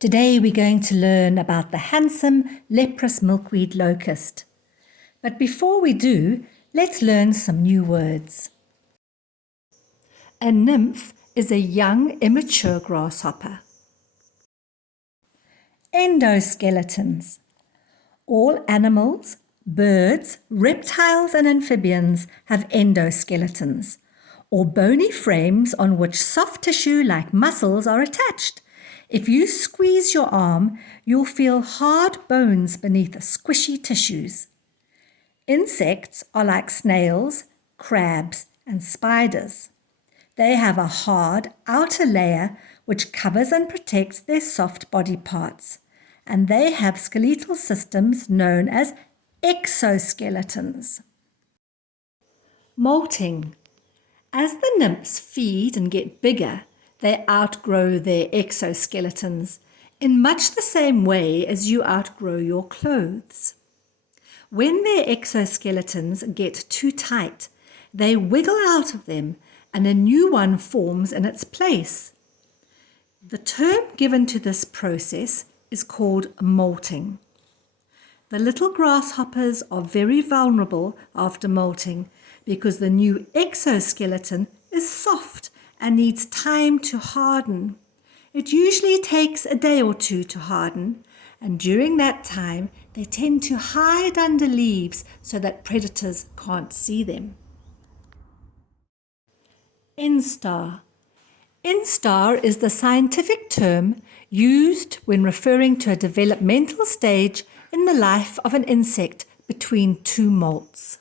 Today we're going to learn about the handsome leprous milkweed locust. But before we do, let's learn some new words. A nymph is a young, immature grasshopper. Endoskeletons. All animals, birds, reptiles and amphibians have endoskeletons, or bony frames on which soft tissue like muscles are attached. If you squeeze your arm, you'll feel hard bones beneath squishy tissues. Insects are like snails, crabs, and spiders. They have a hard outer layer which covers and protects their soft body parts, and they have skeletal systems known as exoskeletons. Molting. As the nymphs feed and get bigger, they outgrow their exoskeletons in much the same way as you outgrow your clothes. When their exoskeletons get too tight, they wiggle out of them and a new one forms in its place. The term given to this process is called molting. The little grasshoppers are very vulnerable after molting because the new exoskeleton is soft and needs time to harden. It usually takes a day or two to harden, and during that time they tend to hide under leaves so that predators can't see them. Instar. Instar is the scientific term used when referring to a developmental stage in the life of an insect between two molts.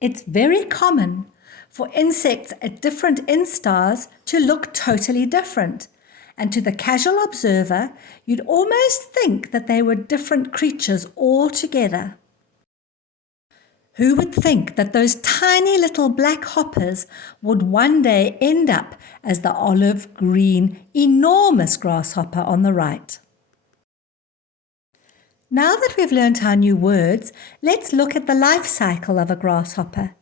It's very common for insects at different instars to look totally different, and to the casual observer, you'd almost think that they were different creatures altogether. Who would think that those tiny little black hoppers would one day end up as the olive green, enormous grasshopper on the right? Now that we've learned our new words, let's look at the life cycle of a grasshopper.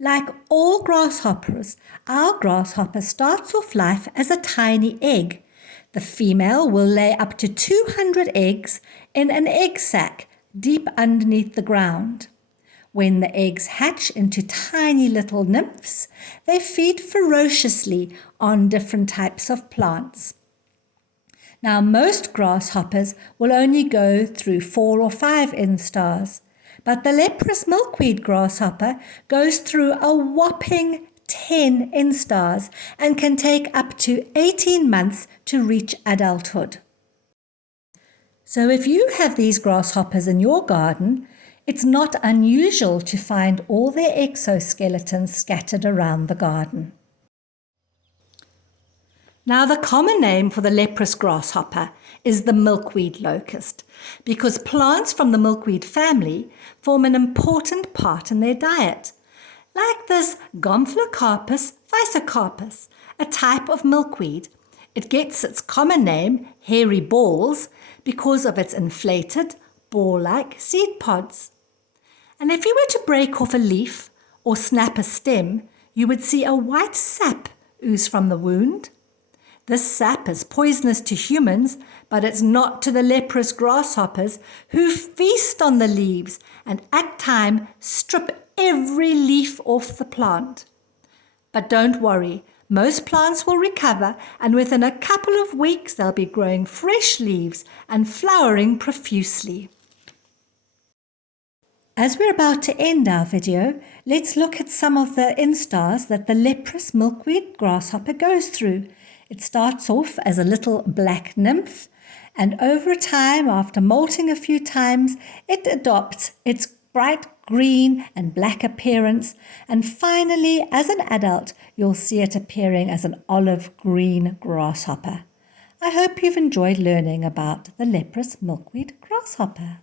Like all grasshoppers, our grasshopper starts off life as a tiny egg. The female will lay up to 200 eggs in an egg sac deep underneath the ground. When the eggs hatch into tiny little nymphs, they feed ferociously on different types of plants. Now, most grasshoppers will only go through 4 or 5 instars, but the leprous milkweed grasshopper goes through a whopping 10 instars and can take up to 18 months to reach adulthood. So if you have these grasshoppers in your garden, it's not unusual to find all their exoskeletons scattered around the garden. Now, the common name for the leprous grasshopper is the milkweed locust, because plants from the milkweed family form an important part in their diet, like this Gomphocarpus physocarpus, a type of milkweed. It gets its common name, hairy balls, because of its inflated, ball-like seed pods. And if you were to break off a leaf or snap a stem, you would see a white sap ooze from the wound. This sap is poisonous to humans, but it's not to the leprous grasshoppers, who feast on the leaves and at times strip every leaf off the plant. But don't worry, most plants will recover, and within a couple of weeks they'll be growing fresh leaves and flowering profusely. As we're about to end our video, let's look at some of the instars that the leprous milkweed grasshopper goes through. It starts off as a little black nymph, and over time, after molting a few times, it adopts its bright green and black appearance, and finally, as an adult, you'll see it appearing as an olive green grasshopper. I hope you've enjoyed learning about the leprous milkweed grasshopper.